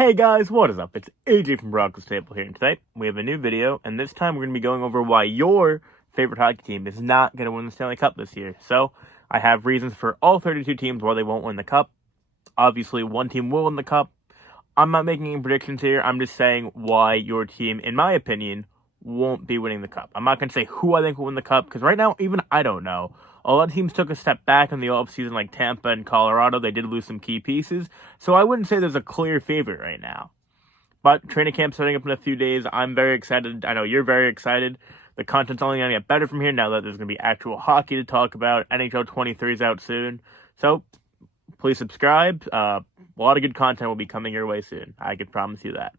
Hey guys, what is up? It's AJ from Broncos Table here, and today we have a new video, and this time we're going to be going over why your favorite hockey team is not going to win the Stanley Cup this year. So, I have reasons for all 32 teams why they won't win the Cup. Obviously, one team will win the Cup. I'm not making any predictions here, I'm just saying why your team, in my opinion, won't be winning the Cup. I'm not going to say who I think will win the Cup, because right now, even I don't know. A lot of teams took a step back in the offseason, like Tampa and Colorado. They did lose some key pieces, so I wouldn't say there's a clear favorite right now. But training camp's starting up in a few days. I'm very excited. I know you're very excited. The content's only going to get better from here now that there's going to be actual hockey to talk about. NHL 23 is out soon, so please subscribe. A lot of good content will be coming your way soon. I can promise you that.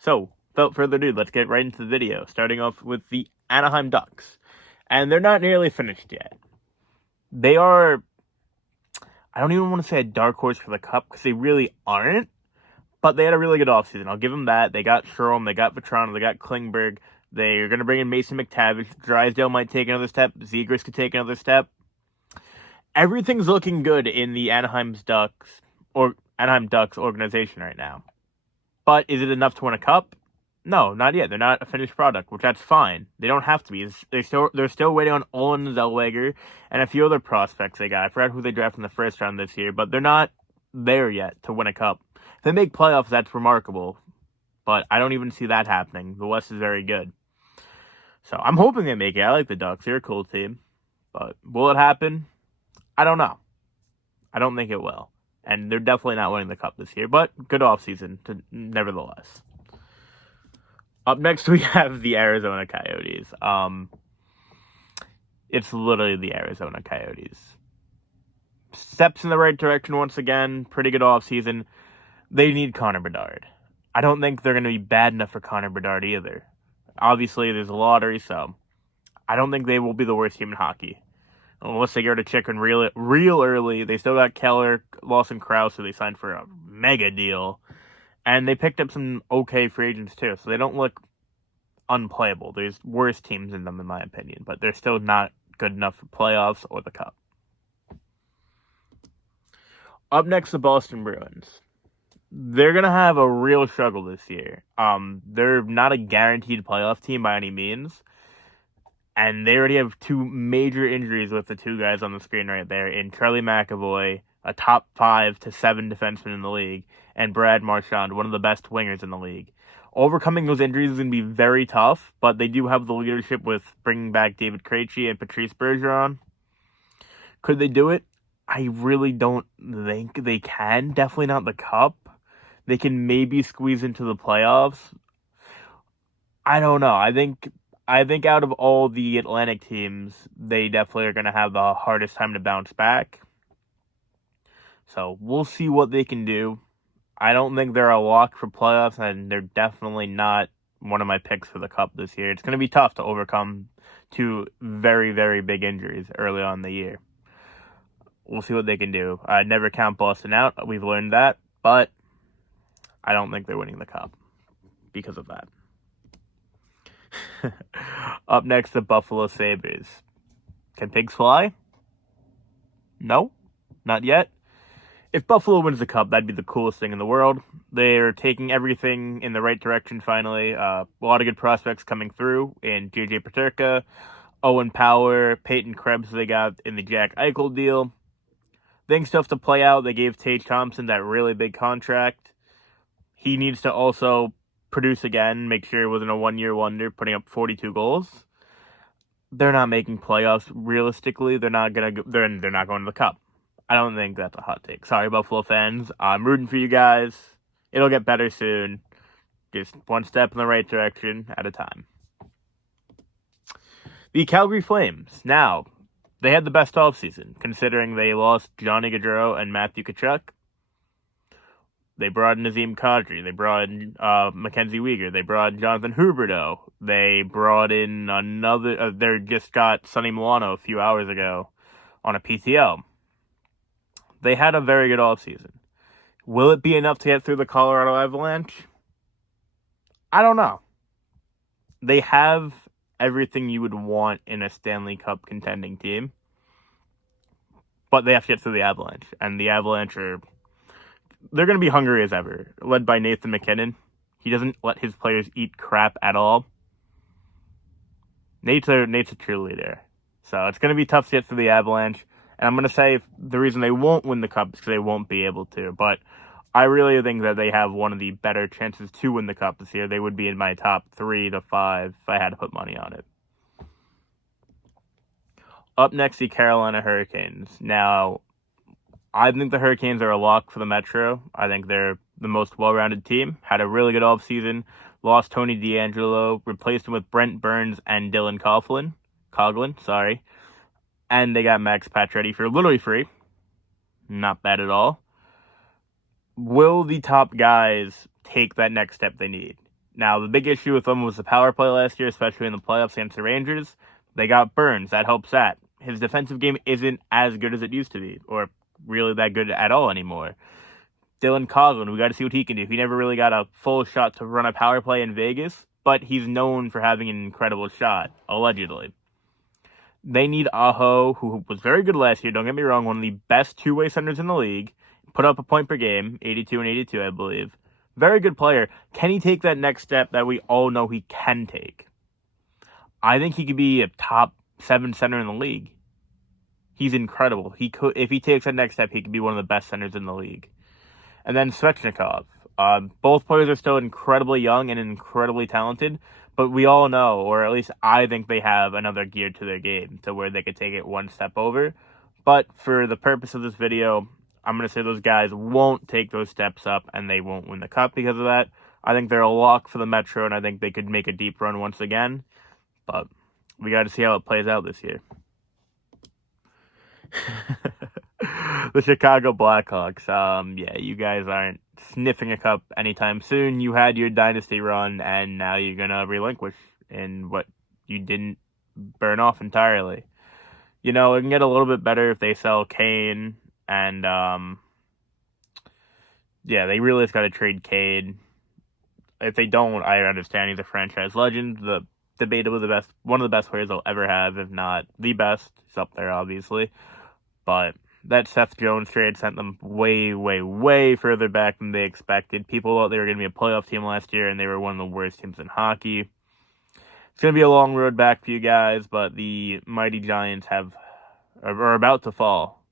So, without further ado, let's get right into the video, starting off with the Anaheim Ducks. And they're not nearly finished yet. They are, I don't even want to say a dark horse for the Cup, because they really aren't. But they had a really good offseason. I'll give them that. They got Sherm, they got Vetrano, they got Klingberg. They're going to bring in Mason McTavish. Drysdale might take another step. Zegras could take another step. Everything's looking good in the Anaheim Ducks organization right now. But is it enough to win a Cup? No, not yet. They're not a finished product, which that's fine. They don't have to be. They're still waiting on Olin Zellweger and a few other prospects they got. I forgot who they drafted in the first round this year, but they're not there yet to win a Cup. If they make playoffs, that's remarkable, but I don't even see that happening. The West is very good. So I'm hoping they make it. I like the Ducks. They're a cool team, but will it happen? I don't know. I don't think it will, and they're definitely not winning the Cup this year, but good offseason nevertheless. Up next, we have the Arizona Coyotes. It's literally the Arizona Coyotes. Steps in the right direction once again. Pretty good offseason. They need Connor Bedard. I don't think they're going to be bad enough for Connor Bedard either. Obviously, there's a lottery, so I don't think they will be the worst team in hockey. Unless they go to chicken real early. They still got Keller, Lawson Krause, who they signed for a mega deal. And they picked up some okay free agents, too. So they don't look unplayable. There's worse teams in them, in my opinion. But they're still not good enough for playoffs or the Cup. Up next, the Boston Bruins. They're going to have a real struggle this year. They're not a guaranteed playoff team by any means. And they already have two major injuries with the two guys on the screen right there in Charlie McAvoy, a top 5 to 7 defenseman in the league, and Brad Marchand, one of the best wingers in the league. Overcoming those injuries is going to be very tough, but they do have the leadership with bringing back David Krejci and Patrice Bergeron. Could they do it? I really don't think they can. Definitely not the Cup. They can maybe squeeze into the playoffs. I don't know. I think out of all the Atlantic teams, they definitely are going to have the hardest time to bounce back. So we'll see what they can do. I don't think they're a lock for playoffs, and they're definitely not one of my picks for the Cup this year. It's going to be tough to overcome two very, very big injuries early on in the year. We'll see what they can do. Never count Boston out. We've learned that, but I don't think they're winning the Cup because of that. Up next, the Buffalo Sabres. Can pigs fly? No, not yet. If Buffalo wins the Cup, that'd be the coolest thing in the world. They're taking everything in the right direction finally. A lot of good prospects coming through in J.J. Peterka, Owen Power, Peyton Krebs they got in the Jack Eichel deal. Things still have to play out. They gave Tage Thompson that really big contract. He needs to also produce again, make sure it wasn't a one-year wonder, putting up 42 goals. They're not making playoffs realistically. They're not going to the Cup. I don't think that's a hot take. Sorry, Buffalo fans. I'm rooting for you guys. It'll get better soon. Just one step in the right direction at a time. The Calgary Flames. Now, they had the best offseason, considering they lost Johnny Gaudreau and Matthew Tkachuk. They brought in Nazem Kadri. They brought in Mackenzie Weegar. They brought in Jonathan Huberdeau. They brought in another... they just got Sonny Milano a few hours ago on a PTO. They had a very good offseason. Will it be enough to get through the Colorado Avalanche? I don't know. They have everything you would want in a Stanley Cup contending team. But they have to get through the Avalanche. And the Avalanche are they're going to be hungry as ever, led by Nathan MacKinnon. He doesn't let his players eat crap at all. Nate's a true leader. So it's going to be tough to get through the Avalanche. And I'm going to say the reason they won't win the Cup is because they won't be able to. But I really think that they have one of the better chances to win the Cup this year. They would be in my top 3 to 5 if I had to put money on it. Up next, the Carolina Hurricanes. Now, I think the Hurricanes are a lock for the Metro. I think they're the most well-rounded team. Had a really good offseason. Lost Tony DeAngelo. Replaced him with Brent Burns and Dylan Coughlin. And they got Max Pacioretty for literally free. Not bad at all. Will the top guys take that next step they need? Now, the big issue with them was the power play last year, especially in the playoffs against the Rangers. They got Burns. That helps that. His defensive game isn't as good as it used to be, or really that good at all anymore. Dylan Coughlin, we got to see what he can do. He never really got a full shot to run a power play in Vegas, but he's known for having an incredible shot, allegedly. They need Aho, who was very good last year, don't get me wrong, one of the best two-way centers in the league. Put up a point per game, 82 and 82, I believe. Very good player. Can he take that next step that we all know he can take? I think he could be a top 7 center in the league. He's incredible. He could, if he takes that next step, he could be one of the best centers in the league. And then Svechnikov. Both players are still incredibly young and incredibly talented, but we all know, or at least I think they have another gear to their game to where they could take it one step over. But for the purpose of this video, I'm going to say those guys won't take those steps up and they won't win the Cup because of that. I think they're a lock for the Metro, and I think they could make a deep run once again. But we got to see how it plays out this year. The Chicago Blackhawks. Yeah, you guys aren't sniffing a Cup anytime soon. You had your dynasty run, and now you're going to relinquish in what you didn't burn off entirely. You know, it can get a little bit better if they sell Kane, and yeah, they really just got to trade Cade. If they don't, I understand he's a franchise legend, debatably one of the best players they'll ever have, if not the best. He's up there, obviously. But that Seth Jones trade sent them way, way, way further back than they expected. People thought they were going to be a playoff team last year, and they were one of the worst teams in hockey. It's going to be a long road back for you guys, but the mighty Giants are about to fall.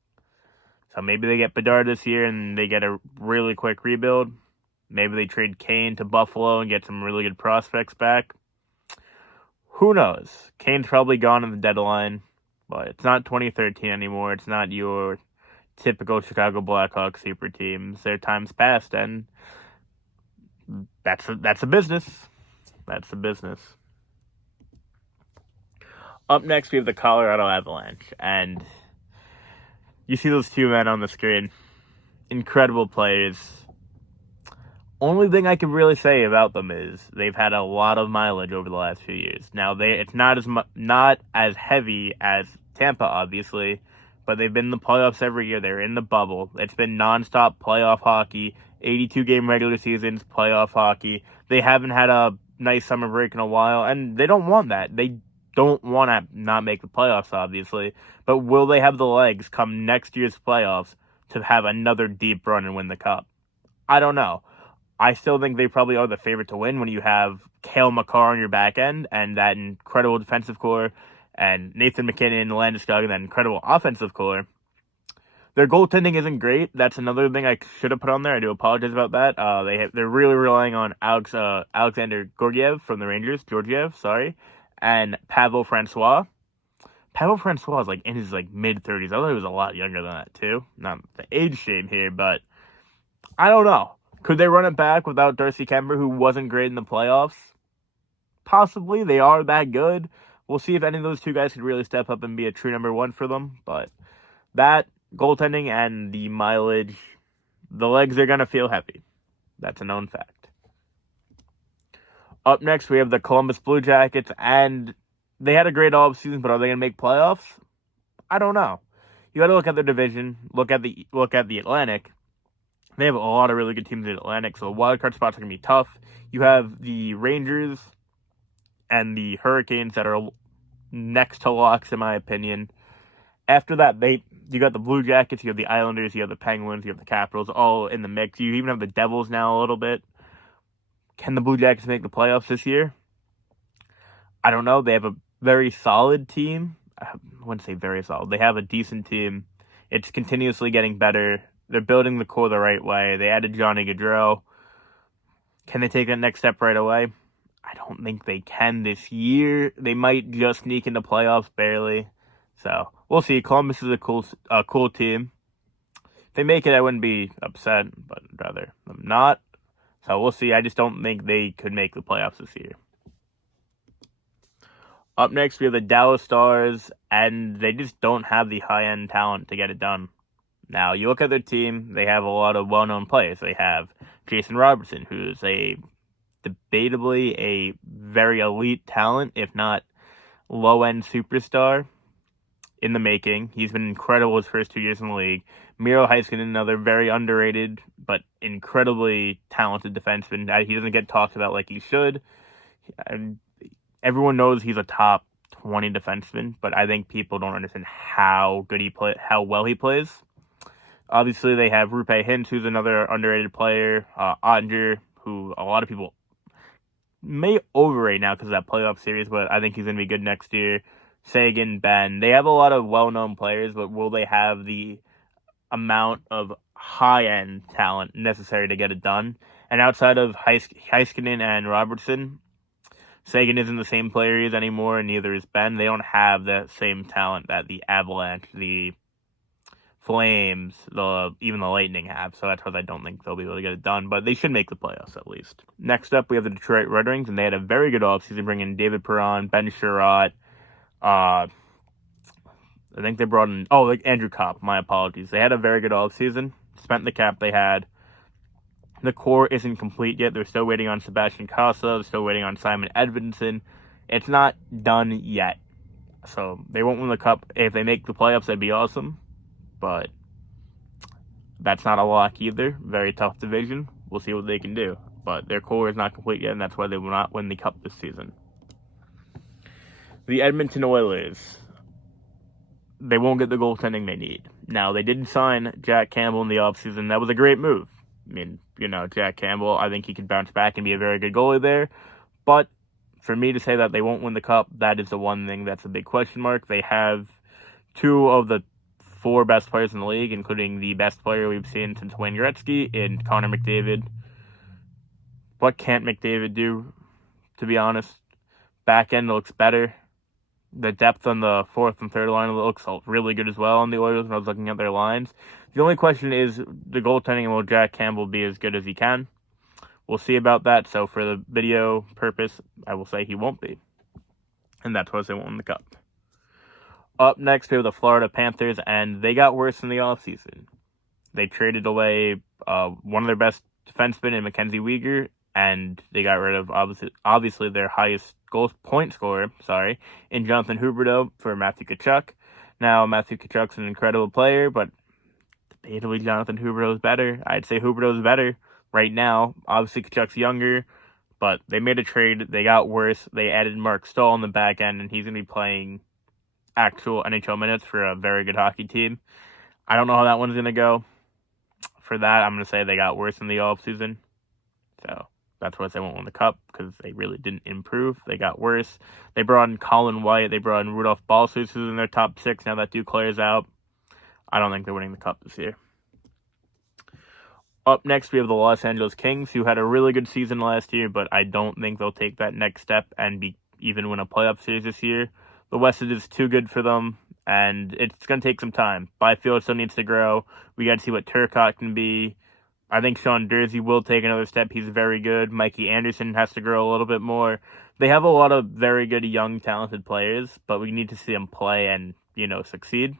So maybe they get Bedard this year, and they get a really quick rebuild. Maybe they trade Kane to Buffalo and get some really good prospects back. Who knows? Kane's probably gone in the deadline. But it's not 2013 anymore. It's not your typical Chicago Blackhawks super teams. Their time's passed, and that's a business. That's a business. Up next, we have the Colorado Avalanche, and you see those two men on the screen. Incredible players. Only thing I can really say about them is they've had a lot of mileage over the last few years. Now, it's not as heavy as Tampa, obviously, but they've been in the playoffs every year. They're in the bubble. It's been nonstop playoff hockey, 82-game regular seasons, playoff hockey. They haven't had a nice summer break in a while, and they don't want that. They don't want to not make the playoffs, obviously, but will they have the legs come next year's playoffs to have another deep run and win the Cup? I don't know. I still think they probably are the favorite to win when you have Cale Makar on your back end and that incredible defensive core and Nathan MacKinnon, Landeskog, and that incredible offensive core. Their goaltending isn't great. That's another thing I should have put on there. I do apologize about that. They're really relying on Alexander Georgiev from the Rangers, and Pavel Francois. Pavel Francois is in his mid-30s. I thought he was a lot younger than that too. Not the age shame here, but I don't know. Could they run it back without Darcy Kemper, who wasn't great in the playoffs? Possibly. They are that good. We'll see if any of those two guys could really step up and be a true number one for them. But that, goaltending, and the mileage, the legs are going to feel heavy. That's a known fact. Up next, we have the Columbus Blue Jackets, and they had a great offseason, but are they going to make playoffs? I don't know. You got to look at their division, look at the Atlantic. They have a lot of really good teams in the Atlantic, so the wildcard spots are going to be tough. You have the Rangers and the Hurricanes that are next to locks, in my opinion. After that, you got the Blue Jackets, you have the Islanders, you have the Penguins, you have the Capitals, all in the mix. You even have the Devils now a little bit. Can the Blue Jackets make the playoffs this year? I don't know. They have a very solid team. I wouldn't say very solid. They have a decent team. It's continuously getting better. They're building the core the right way. They added Johnny Gaudreau. Can they take that next step right away? I don't think they can this year. They might just sneak into playoffs barely. So we'll see. Columbus is a cool team. If they make it, I wouldn't be upset, but I'd rather them not. So we'll see. I just don't think they could make the playoffs this year. Up next, we have the Dallas Stars, and they just don't have the high-end talent to get it done. Now, you look at their team, they have a lot of well-known players. They have Jason Robertson, who's debatably a very elite talent, if not low-end superstar in the making. He's been incredible his first 2 years in the league. Miro Heiskanen, another very underrated but incredibly talented defenseman. He doesn't get talked about like he should. Everyone knows he's a top 20 defenseman, but I think people don't understand how well he plays. Obviously, they have Rupe Hintz, who's another underrated player. Ottinger, who a lot of people may overrate now because of that playoff series, but I think he's going to be good next year. Sagan, Ben. They have a lot of well-known players, but will they have the amount of high-end talent necessary to get it done? And outside of Heiskanen and Robertson, Sagan isn't the same player he is anymore, and neither is Ben. They don't have that same talent that the Avalanche, the Flames, even the Lightning have, so that's why I don't think they'll be able to get it done, but they should make the playoffs at least. Next up, we have the Detroit Red Wings, and they had a very good offseason, bringing in David Perron, Ben Sherratt, I think they brought in, Andrew Kopp, my apologies. They had a very good offseason, spent the cap they had. The core isn't complete yet. They're still waiting on Sebastian Casa. They're still waiting on Simon Edvinsson. It's not done yet. So they won't win the cup. If they make the playoffs, that'd be awesome. But that's not a lock either. Very tough division. We'll see what they can do. But their core is not complete yet, and that's why they will not win the cup this season. The Edmonton Oilers. They won't get the goaltending they need. Now, they did sign Jack Campbell in the offseason. That was a great move. I mean, Jack Campbell, I think he can bounce back and be a very good goalie there. But for me to say that they won't win the cup, that is the one thing that's a big question mark. They have 2 of the 4 best players in the league, including the best player we've seen since Wayne Gretzky in Connor McDavid. What can't McDavid do, to be honest? Back end looks better. The depth on the 4th and 3rd line looks really good as well on the Oilers when I was looking at their lines. The only question is the goaltending, and will Jack Campbell be as good as he can? We'll see about that. So for the video purpose, I will say he won't be. And that's why they won't win the cup. Up next, we have the Florida Panthers, and they got worse in the offseason. They traded away one of their best defensemen in Mackenzie Weegar, and they got rid of obviously their highest point scorer, in Jonathan Huberdeau for Matthew Tkachuk. Now, Matthew Tkachuk's an incredible player, but debatably Jonathan Huberdeau is better. I'd say Huberdeau is better right now. Obviously, Tkachuk's younger, but they made a trade. They got worse. They added Mark Stahl on the back end, and he's going to be playing actual NHL minutes for a very good hockey team. I don't know how that one's going to go. For that, I'm going to say they got worse in the offseason. So that's why they won't win the cup, because they really didn't improve. They got worse. They brought in Colin White. They brought in Rudolph Balcers, who's in their top 6 now that Duclair is out. I don't think they're winning the cup this year. Up next, we have the Los Angeles Kings, who had a really good season last year, but I don't think they'll take that next step and even win a playoff series this year. The West is too good for them, and it's going to take some time. Byfield still needs to grow. We got to see what Turcotte can be. I think Sean Durzi will take another step. He's very good. Mikey Anderson has to grow a little bit more. They have a lot of very good, young, talented players, but we need to see them play and, succeed.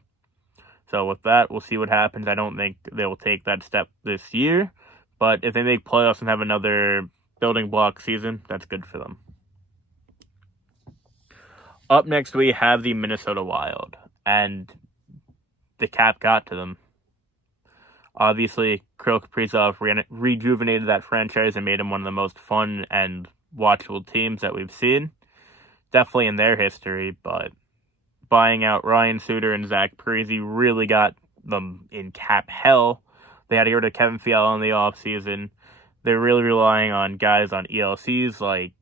So with that, we'll see what happens. I don't think they will take that step this year, but if they make playoffs and have another building block season, that's good for them. Up next, we have the Minnesota Wild, and the cap got to them. Obviously, Kirill Kaprizov rejuvenated that franchise and made them one of the most fun and watchable teams that we've seen. Definitely in their history, but buying out Ryan Suter and Zach Parise really got them in cap hell. They had to get rid of Kevin Fiala in the offseason. They're really relying on guys on ELCs like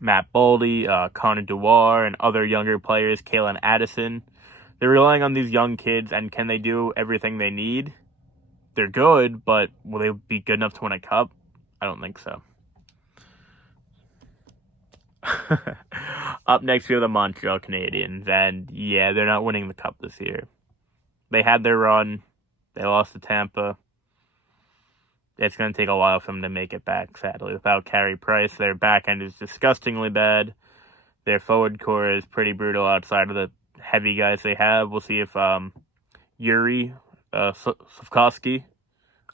Matt Boldy, Connor Dewar, and other younger players, Kalen Addison. They're relying on these young kids, and can they do everything they need? They're good, but will they be good enough to win a cup? I don't think so. Up next, we have the Montreal Canadiens, and yeah, they're not winning the cup this year. They had their run. They lost to Tampa. It's going to take a while for them to make it back, sadly. Without Carey Price, their back end is disgustingly bad. Their forward core is pretty brutal outside of the heavy guys they have. We'll see if Yuri Slafkovsky,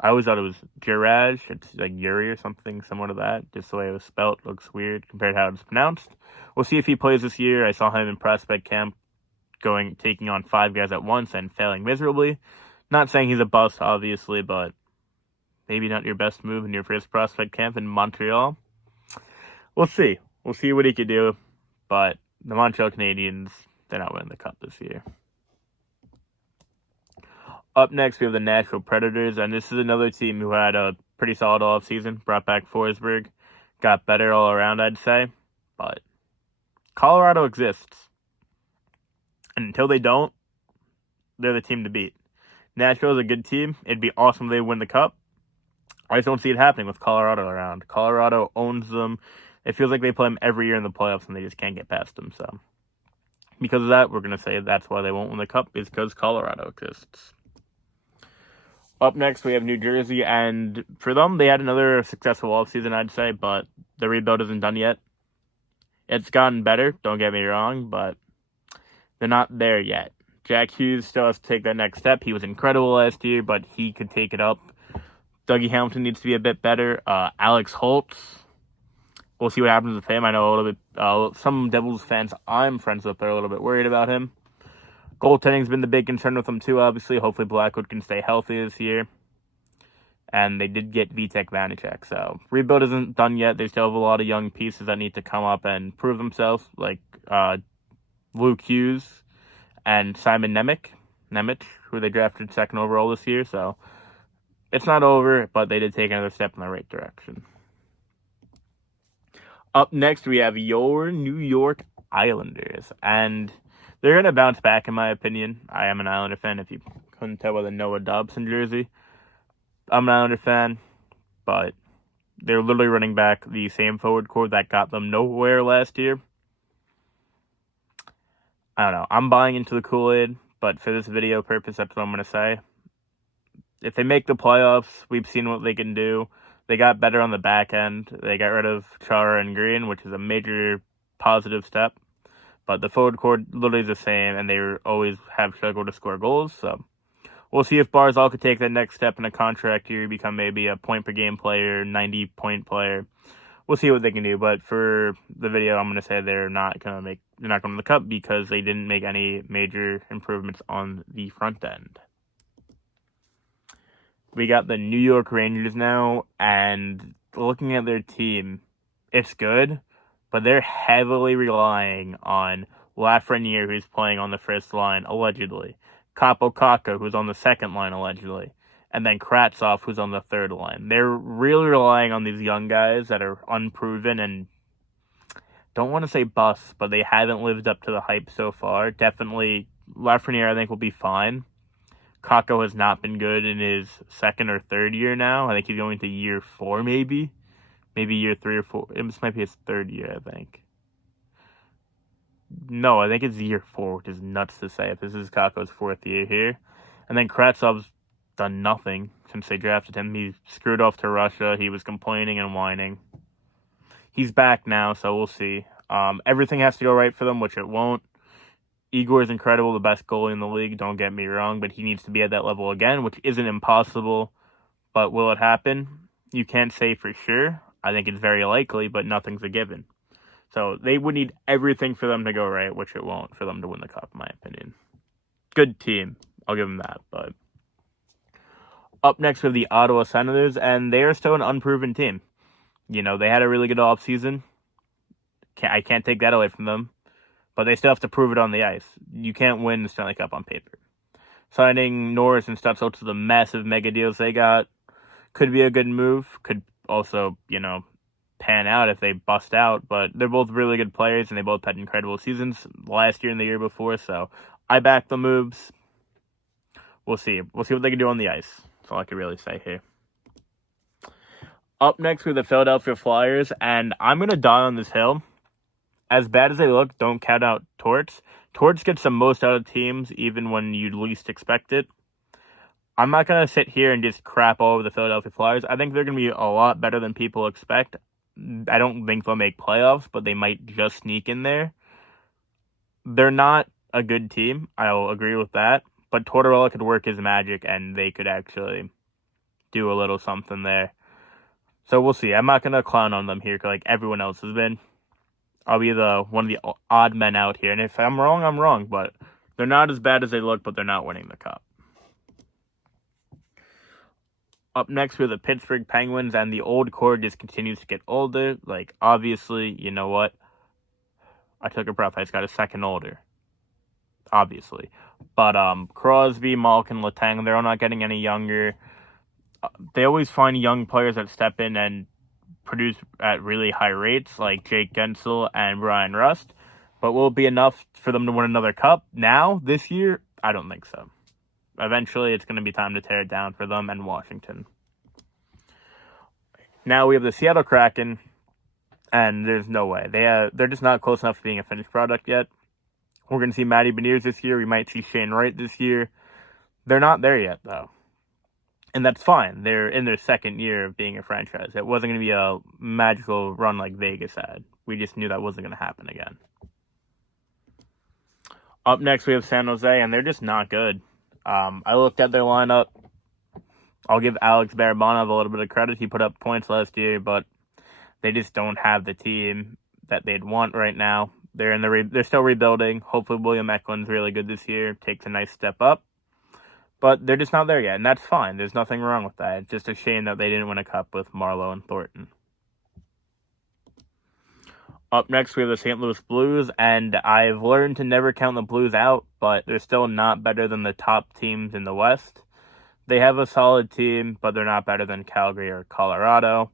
I always thought it was Juraj. It's like Yuri or something similar to that. Just the way it was spelt looks weird compared to how it's pronounced. We'll see if he plays this year. I saw him in prospect camp taking on 5 guys at once and failing miserably. Not saying he's a bust, obviously, but maybe not your best move in your first prospect camp in Montreal. We'll see. We'll see what he could do. But the Montreal Canadiens, they're not winning the cup this year. Up next, we have the Nashville Predators, and this is another team who had a pretty solid offseason. Brought back Forsberg. Got better all around, I'd say. But Colorado exists. And until they don't, they're the team to beat. Nashville is a good team. It'd be awesome if they win the cup. I just don't see it happening with Colorado around. Colorado owns them. It feels like they play them every year in the playoffs and they just can't get past them. So, because of that, we're going to say that's why they won't win the cup, is because Colorado exists. Up next, we have New Jersey, and for them, they had another successful offseason, I'd say, but the rebuild isn't done yet. It's gotten better, don't get me wrong, but they're not there yet. Jack Hughes still has to take that next step. He was incredible last year, but he could take it up. Dougie Hamilton needs to be a bit better. Alex Holtz, we'll see what happens with him. I know a little bit, some Devils fans I'm friends with are a little bit worried about him. Goaltending's been the big concern with them too, obviously. Hopefully Blackwood can stay healthy this year. And they did get Vitek Vanacek, so rebuild isn't done yet. They still have a lot of young pieces that need to come up and prove themselves, like Luke Hughes and Simon Nemec, who they drafted second overall this year. So it's not over, but they did take another step in the right direction. Up next, we have your New York Islanders, and they're going to bounce back, in my opinion. I am an Islander fan, if you couldn't tell by the Noah Dobson jersey. I'm an Islander fan, but they're literally running back the same forward core that got them nowhere last year. I don't know. I'm buying into the Kool-Aid, but for this video purpose, that's what I'm going to say. If they make the playoffs, we've seen what they can do. They got better on the back end. They got rid of Chara and Green, which is a major positive step. But the forward core literally is the same, and they always have struggled to score goals. So we'll see if Barzal could take that next step in a contract year, become maybe a point-per-game player, 90-point player. We'll see what they can do. But for the video, I'm going to say they're not going to win the cup because they didn't make any major improvements on the front end. We got the New York Rangers now, and looking at their team, it's good, but they're heavily relying on Lafreniere, who's playing on the first line, allegedly. Kaapo Kakko, who's on the second line, allegedly. And then Kravtsov, who's on the third line. They're really relying on these young guys that are unproven and don't want to say bust, but they haven't lived up to the hype so far. Definitely, Lafreniere, I think, will be fine. Kakko has not been good in his second or third year now. I think he's going to year 4, maybe. Maybe year 3 or 4. This might be his third year, I think. No, I think it's year 4, which is nuts to say if this is Kakko's 4th year here. And then Kravtsov's done nothing since they drafted him. He screwed off to Russia. He was complaining and whining. He's back now, so we'll see. Everything has to go right for them, which it won't. Igor is incredible, the best goalie in the league, don't get me wrong, but he needs to be at that level again, which isn't impossible. But will it happen? You can't say for sure. I think it's very likely, but nothing's a given. So they would need everything for them to go right, which it won't for them to win the cup, in my opinion. Good team. I'll give them that. But up next, we have the Ottawa Senators, and they are still an unproven team. You know, they had a really good offseason. I can't take that away from them. but they still have to prove it on the ice. You can't win the Stanley Cup on paper. Signing Norris and Stützle to the massive mega deals they got could be a good move. Could also, pan out if they bust out. But they're both really good players, and they both had incredible seasons last year and the year before. So I back the moves. We'll see. We'll see what they can do on the ice. That's all I can really say here. Up next with the Philadelphia Flyers, and I'm going to die on this hill. As bad as they look, don't count out Torts. Torts gets the most out of teams, even when you least expect it. I'm not going to sit here and just crap all over the Philadelphia Flyers. I think they're going to be a lot better than people expect. I don't think they'll make playoffs, but they might just sneak in there. They're not a good team. I'll agree with that. But Tortorella could work his magic, and they could actually do a little something there. So we'll see. I'm not going to clown on them here like everyone else has been. I'll be one of the odd men out here. And if I'm wrong, I'm wrong. But they're not as bad as they look, but they're not winning the cup. Up next, we have the Pittsburgh Penguins, and the old core just continues to get older. Like, obviously, you know what? I took a breath. I just got a second older. Obviously. But Crosby, Malkin, Letang, they're all not getting any younger. They always find young players that step in and produce at really high rates, like Jake Gensel and Brian Rust. But will it be enough for them to win another cup now, this year? I don't think so. Eventually, it's going to be time to tear it down for them and Washington. Now we have the Seattle Kraken, and there's no way. They're just not close enough to being a finished product yet. We're going to see Matty Beniers this year. We might see Shane Wright this year. They're not there yet, though. And that's fine. They're in their second year of being a franchise. It wasn't going to be a magical run like Vegas had. We just knew that wasn't going to happen again. Up next, we have San Jose, and they're just not good. I looked at their lineup. I'll give Alex Barabanov a little bit of credit. He put up points last year, but they just don't have the team that they'd want right now. They're still rebuilding. Hopefully William Eklund's really good this year, takes a nice step up. But they're just not there yet, and that's fine. There's nothing wrong with that. It's just a shame that they didn't win a cup with Marlowe and Thornton. Up next, we have the St. Louis Blues, and I've learned to never count the Blues out, but they're still not better than the top teams in the West. They have a solid team, but they're not better than Calgary or Colorado.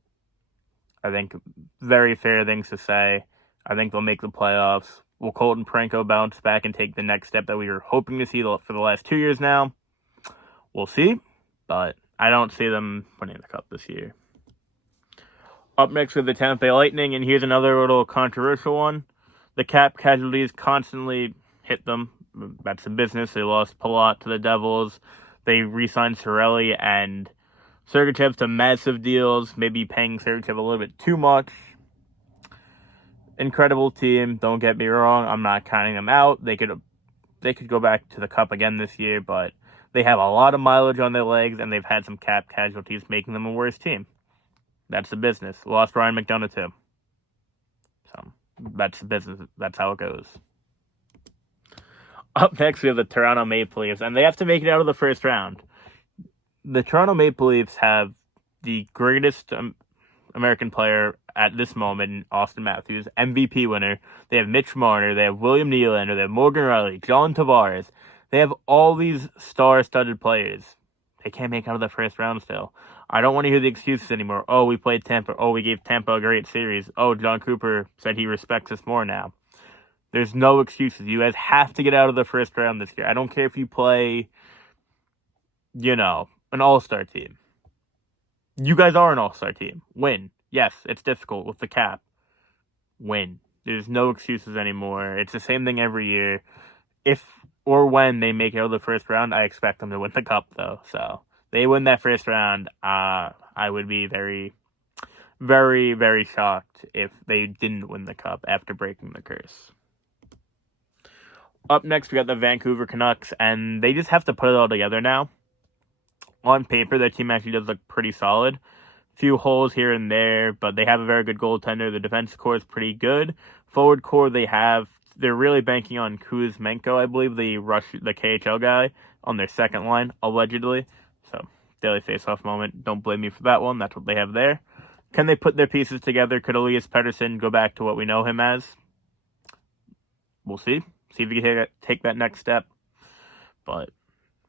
I think very fair things to say. I think they'll make the playoffs. Will Colton Parayko bounce back and take the next step that we were hoping to see for the last 2 years now? We'll see, but I don't see them winning the cup this year. Up next with the Tampa Bay Lightning, and here's another little controversial one. The cap casualties constantly hit them. That's the business. They lost Palat to the Devils. They re-signed Cirelli and Sergachev to massive deals, maybe paying Sergachev a little bit too much. Incredible team, don't get me wrong. I'm not counting them out. They could go back to the cup again this year, but they have a lot of mileage on their legs, and they've had some cap casualties, making them a worse team. That's the business. Lost Ryan McDonough too. So that's the business. That's how it goes. Up next, we have the Toronto Maple Leafs, and they have to make it out of the first round. The Toronto Maple Leafs have the greatest American player at this moment, Austin Matthews, MVP winner. They have Mitch Marner. They have William Nylander. They have Morgan Rielly, John Tavares. They have all these star-studded players. They can't make out of the first round still. I don't want to hear the excuses anymore. Oh, we played Tampa. Oh, we gave Tampa a great series. Oh, John Cooper said he respects us more now. There's no excuses. You guys have to get out of the first round this year. I don't care if you play, an all-star team. You guys are an all-star team. Win. Yes, it's difficult with the cap. Win. There's no excuses anymore. It's the same thing every year. If or when they make it out of the first round, I expect them to win the cup, though. So they win that first round, I would be very, very, very shocked if they didn't win the cup after breaking the curse. Up next, we got the Vancouver Canucks, and they just have to put it all together now. On paper, their team actually does look pretty solid. Few holes here and there, but they have a very good goaltender. The defense core is pretty good. Forward core, they're really banking on Kuzmenko, I believe, the KHL guy, on their second line, allegedly. So, daily face-off moment. Don't blame me for that one. That's what they have there. Can they put their pieces together? Could Elias Pettersson go back to what we know him as? we'll see. See if we can take that next step. But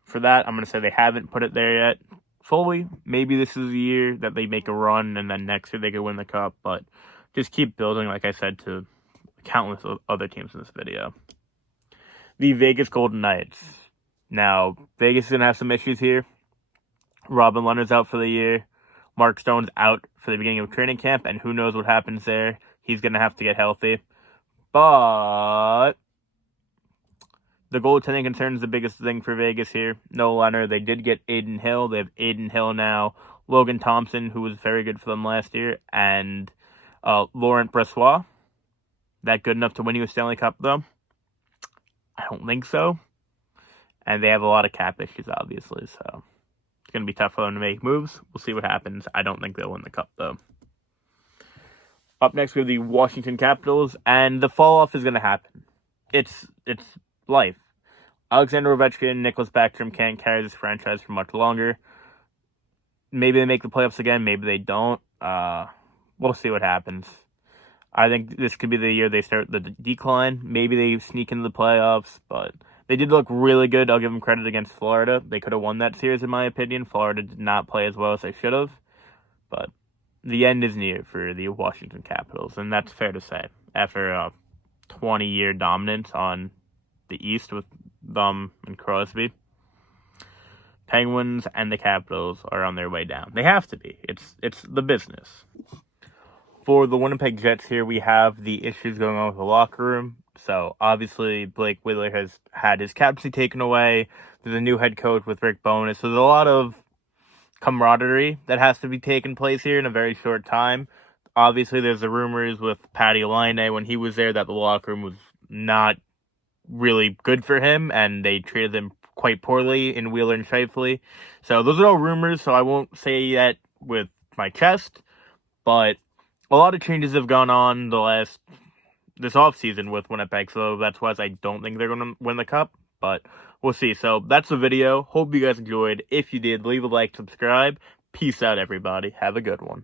for that, I'm going to say they haven't put it there yet fully. Maybe this is the year that they make a run, and then next year they could win the cup. But just keep building, like I said, to countless other teams in this video. The Vegas Golden Knights. Now, Vegas is going to have some issues here. Robin Leonard's out for the year. Mark Stone's out for the beginning of training camp, and who knows what happens there. He's going to have to get healthy. But the goaltending concern is the biggest thing for Vegas here. No Leonard. They did get Aiden Hill. They have Aiden Hill now. Logan Thompson, who was very good for them last year, and Laurent Brossoit. That good enough to win you a Stanley Cup, though? I don't think so. And they have a lot of cap issues, obviously, so it's going to be tough for them to make moves. We'll see what happens. I don't think they'll win the cup, though. Up next, we have the Washington Capitals, and the fall-off is going to happen. It's life. Alexander Ovechkin, Nicholas Backstrom can't carry this franchise for much longer. Maybe they make the playoffs again. Maybe they don't. We'll see what happens. I think this could be the year they start the decline. Maybe they sneak into the playoffs, but they did look really good. I'll give them credit against Florida. They could have won that series, in my opinion. Florida did not play as well as they should have, but the end is near for the Washington Capitals, and that's fair to say. After a 20-year dominance on the East with them and Crosby, Penguins and the Capitals are on their way down. They have to be. It's the business. For the Winnipeg Jets here, we have the issues going on with the locker room. So, obviously, Blake Wheeler has had his captaincy taken away. There's a new head coach with Rick Bowness. So, there's a lot of camaraderie that has to be taking place here in a very short time. Obviously, there's the rumors with Patty Laine when he was there that the locker room was not really good for him, and they treated him quite poorly in Wheeler and Scheifele. So, those are all rumors, so I won't say that with my chest, but a lot of changes have gone on this offseason with Winnipeg, so that's why I don't think they're going to win the cup, but we'll see. So that's the video. Hope you guys enjoyed. If you did, leave a like, subscribe. Peace out, everybody. Have a good one.